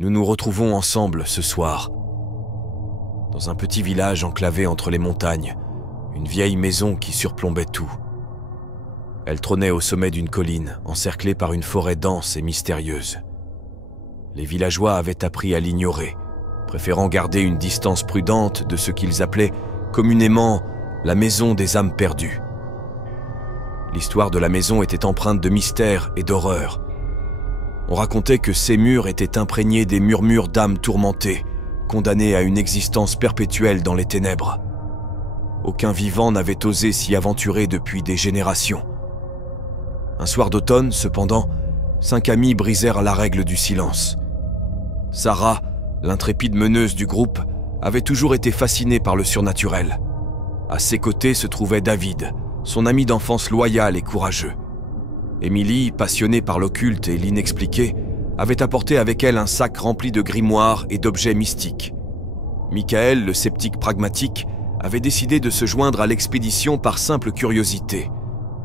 Nous nous retrouvons ensemble ce soir. Dans un petit village enclavé entre les montagnes, une vieille maison qui surplombait tout. Elle trônait au sommet d'une colline, encerclée par une forêt dense et mystérieuse. Les villageois avaient appris à l'ignorer, préférant garder une distance prudente de ce qu'ils appelaient communément la maison des âmes perdues. L'histoire de la maison était empreinte de mystère et d'horreur. On racontait que ces murs étaient imprégnés des murmures d'âmes tourmentées, condamnées à une existence perpétuelle dans les ténèbres. Aucun vivant n'avait osé s'y aventurer depuis des générations. Un soir d'automne, cependant, 5 amis brisèrent la règle du silence. Sarah, l'intrépide meneuse du groupe, avait toujours été fascinée par le surnaturel. À ses côtés se trouvait David, son ami d'enfance loyal et courageux. Émilie, passionnée par l'occulte et l'inexpliqué, avait apporté avec elle un sac rempli de grimoires et d'objets mystiques. Michael, le sceptique pragmatique, avait décidé de se joindre à l'expédition par simple curiosité.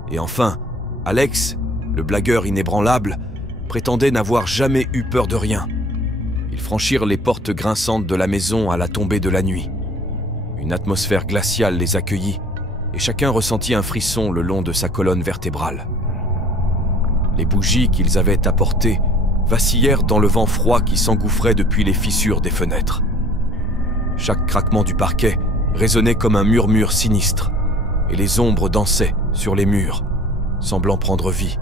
Et enfin, Alex, le blagueur inébranlable, prétendait n'avoir jamais eu peur de rien. Ils franchirent les portes grinçantes de la maison à la tombée de la nuit. Une atmosphère glaciale les accueillit, et chacun ressentit un frisson le long de sa colonne vertébrale. Les bougies qu'ils avaient apportées vacillèrent dans le vent froid qui s'engouffrait depuis les fissures des fenêtres. Chaque craquement du parquet résonnait comme un murmure sinistre, et les ombres dansaient sur les murs, semblant prendre vie.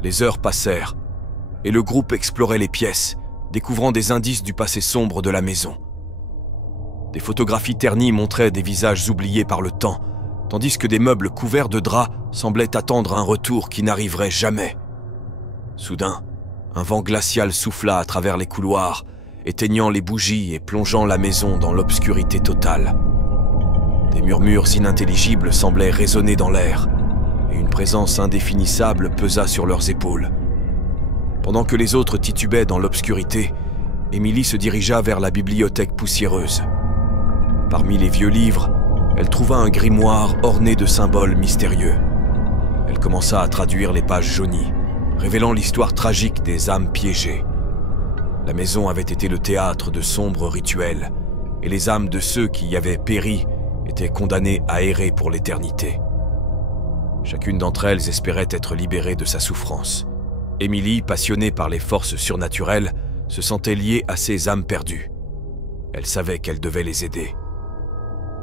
Les heures passèrent, et le groupe explorait les pièces, découvrant des indices du passé sombre de la maison. Des photographies ternies montraient des visages oubliés par le temps, tandis que des meubles couverts de draps semblaient attendre un retour qui n'arriverait jamais. Soudain, un vent glacial souffla à travers les couloirs, éteignant les bougies et plongeant la maison dans l'obscurité totale. Des murmures inintelligibles semblaient résonner dans l'air, et une présence indéfinissable pesa sur leurs épaules. Pendant que les autres titubaient dans l'obscurité, Émilie se dirigea vers la bibliothèque poussiéreuse. Parmi les vieux livres, elle trouva un grimoire orné de symboles mystérieux. Elle commença à traduire les pages jaunies, révélant l'histoire tragique des âmes piégées. La maison avait été le théâtre de sombres rituels, et les âmes de ceux qui y avaient péri étaient condamnées à errer pour l'éternité. Chacune d'entre elles espérait être libérée de sa souffrance. Émilie, passionnée par les forces surnaturelles, se sentait liée à ces âmes perdues. Elle savait qu'elle devait les aider.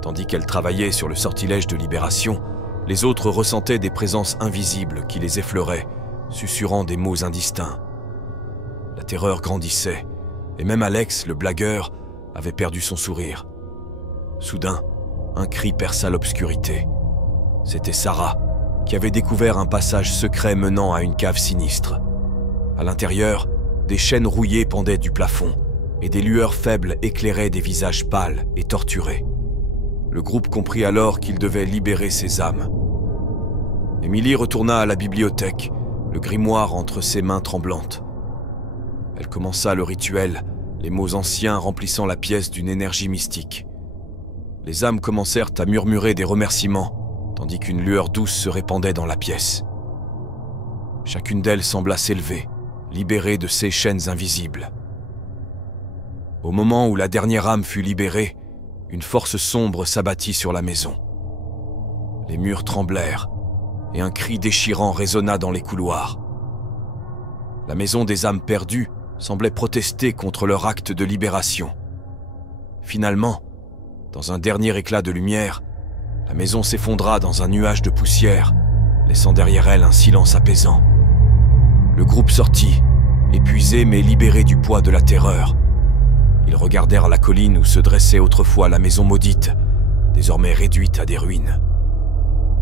Tandis qu'elle travaillait sur le sortilège de libération, les autres ressentaient des présences invisibles qui les effleuraient, susurrant des mots indistincts. La terreur grandissait, et même Alex, le blagueur, avait perdu son sourire. Soudain, un cri perça l'obscurité. C'était Sarah, qui avait découvert un passage secret menant à une cave sinistre. À l'intérieur, des chaînes rouillées pendaient du plafond, et des lueurs faibles éclairaient des visages pâles et torturés. Le groupe comprit alors qu'il devait libérer ses âmes. Émilie retourna à la bibliothèque, le grimoire entre ses mains tremblantes. Elle commença le rituel, les mots anciens remplissant la pièce d'une énergie mystique. Les âmes commencèrent à murmurer des remerciements, tandis qu'une lueur douce se répandait dans la pièce. Chacune d'elles sembla s'élever, libérée de ses chaînes invisibles. Au moment où la dernière âme fut libérée, une force sombre s'abattit sur la maison. Les murs tremblèrent, et un cri déchirant résonna dans les couloirs. La maison des âmes perdues semblait protester contre leur acte de libération. Finalement, dans un dernier éclat de lumière, la maison s'effondra dans un nuage de poussière, laissant derrière elle un silence apaisant. Le groupe sortit, épuisé mais libéré du poids de la terreur. Ils regardèrent la colline où se dressait autrefois la maison maudite, désormais réduite à des ruines.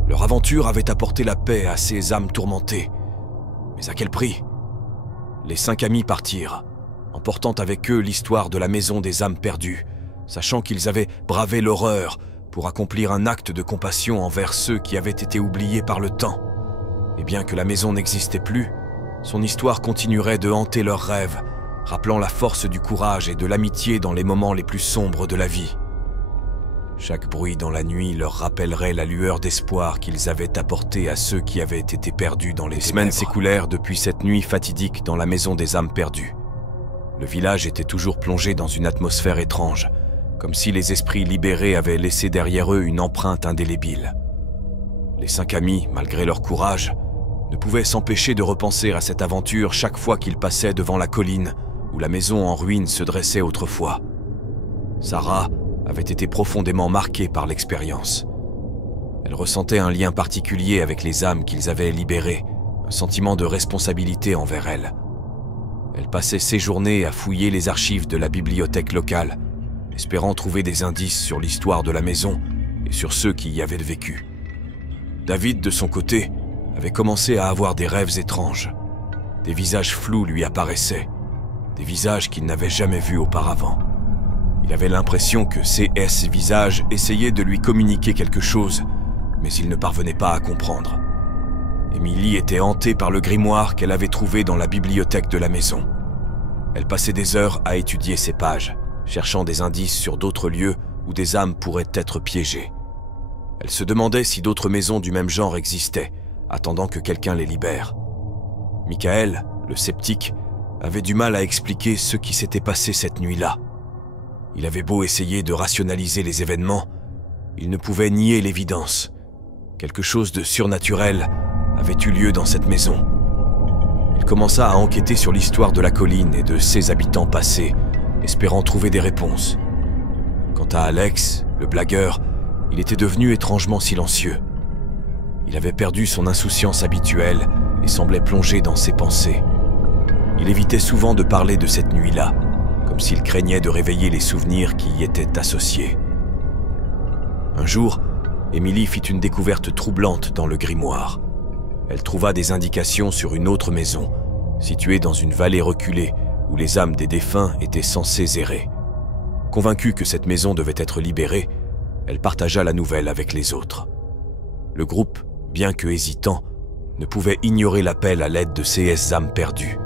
Leur aventure avait apporté la paix à ces âmes tourmentées. Mais à quel prix ? Les 5 amis partirent, emportant avec eux l'histoire de la maison des âmes perdues, sachant qu'ils avaient bravé l'horreur pour accomplir un acte de compassion envers ceux qui avaient été oubliés par le temps. Et bien que la maison n'existait plus, son histoire continuerait de hanter leurs rêves, rappelant la force du courage et de l'amitié dans les moments les plus sombres de la vie. Chaque bruit dans la nuit leur rappellerait la lueur d'espoir qu'ils avaient apportée à ceux qui avaient été perdus dans les ténèbres. Les semaines s'écoulèrent depuis cette nuit fatidique dans la maison des âmes perdues. Le village était toujours plongé dans une atmosphère étrange, comme si les esprits libérés avaient laissé derrière eux une empreinte indélébile. Les 5 amis, malgré leur courage, ne pouvaient s'empêcher de repenser à cette aventure chaque fois qu'ils passaient devant la colline où la maison en ruine se dressait autrefois. Sarah avait été profondément marquée par l'expérience. Elle ressentait un lien particulier avec les âmes qu'ils avaient libérées, un sentiment de responsabilité envers elles. Elle passait ses journées à fouiller les archives de la bibliothèque locale, espérant trouver des indices sur l'histoire de la maison et sur ceux qui y avaient vécu. David, de son côté, avait commencé à avoir des rêves étranges. Des visages flous lui apparaissaient, des visages qu'il n'avait jamais vus auparavant. Il avait l'impression que ces visages essayaient de lui communiquer quelque chose, mais il ne parvenait pas à comprendre. Émilie était hantée par le grimoire qu'elle avait trouvé dans la bibliothèque de la maison. Elle passait des heures à étudier ces pages, cherchant des indices sur d'autres lieux où des âmes pourraient être piégées. Elle se demandait si d'autres maisons du même genre existaient, attendant que quelqu'un les libère. Michael, le sceptique, avait du mal à expliquer ce qui s'était passé cette nuit-là. Il avait beau essayer de rationaliser les événements, il ne pouvait nier l'évidence. Quelque chose de surnaturel avait eu lieu dans cette maison. Il commença à enquêter sur l'histoire de la colline et de ses habitants passés, espérant trouver des réponses. Quant à Alex, le blagueur, il était devenu étrangement silencieux. Il avait perdu son insouciance habituelle et semblait plongé dans ses pensées. Il évitait souvent de parler de cette nuit-là, comme s'il craignait de réveiller les souvenirs qui y étaient associés. Un jour, Émilie fit une découverte troublante dans le grimoire. Elle trouva des indications sur une autre maison, située dans une vallée reculée où les âmes des défunts étaient censées errer. Convaincue que cette maison devait être libérée, elle partagea la nouvelle avec les autres. Le groupe, bien que hésitant, ne pouvait ignorer l'appel à l'aide de ces âmes perdues.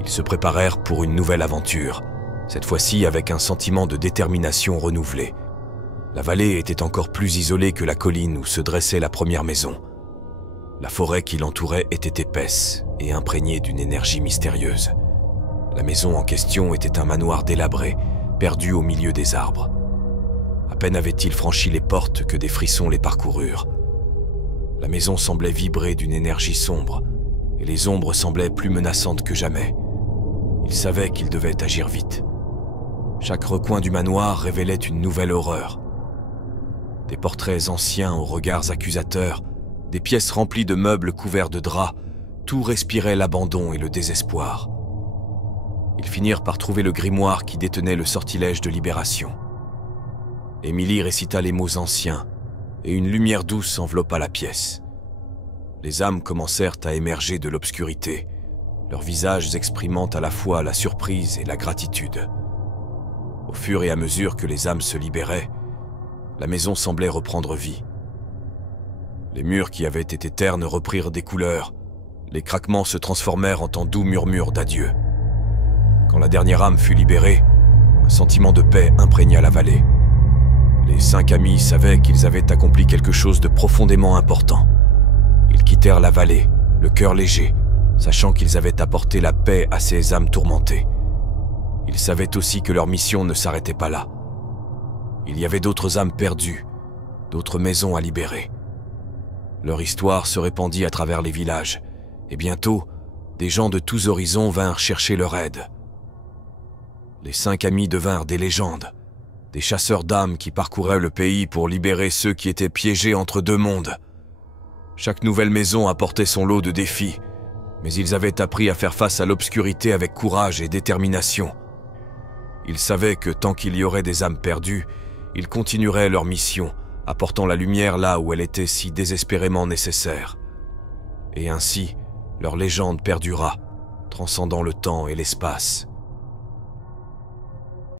Ils se préparèrent pour une nouvelle aventure, cette fois-ci avec un sentiment de détermination renouvelé. La vallée était encore plus isolée que la colline où se dressait la première maison. La forêt qui l'entourait était épaisse et imprégnée d'une énergie mystérieuse. La maison en question était un manoir délabré, perdu au milieu des arbres. À peine avait-il franchi les portes que des frissons les parcoururent. La maison semblait vibrer d'une énergie sombre, et les ombres semblaient plus menaçantes que jamais. Il savait qu'il devait agir vite. Chaque recoin du manoir révélait une nouvelle horreur. Des portraits anciens aux regards accusateurs, des pièces remplies de meubles couverts de draps, tout respirait l'abandon et le désespoir. Ils finirent par trouver le grimoire qui détenait le sortilège de libération. Émilie récita les mots anciens, et une lumière douce enveloppa la pièce. Les âmes commencèrent à émerger de l'obscurité, leurs visages exprimant à la fois la surprise et la gratitude. Au fur et à mesure que les âmes se libéraient, la maison semblait reprendre vie. Les murs qui avaient été ternes reprirent des couleurs, les craquements se transformèrent en doux murmures d'adieu. Quand la dernière âme fut libérée, un sentiment de paix imprégna la vallée. Les 5 amis savaient qu'ils avaient accompli quelque chose de profondément important. Ils quittèrent la vallée, le cœur léger, sachant qu'ils avaient apporté la paix à ces âmes tourmentées. Ils savaient aussi que leur mission ne s'arrêtait pas là. Il y avait d'autres âmes perdues, d'autres maisons à libérer. Leur histoire se répandit à travers les villages, et bientôt, des gens de tous horizons vinrent chercher leur aide. Les 5 amis devinrent des légendes, des chasseurs d'âmes qui parcouraient le pays pour libérer ceux qui étaient piégés entre 2 mondes. Chaque nouvelle maison apportait son lot de défis, mais ils avaient appris à faire face à l'obscurité avec courage et détermination. Ils savaient que tant qu'il y aurait des âmes perdues, ils continueraient leur mission, apportant la lumière là où elle était si désespérément nécessaire. Et ainsi, leur légende perdura, transcendant le temps et l'espace.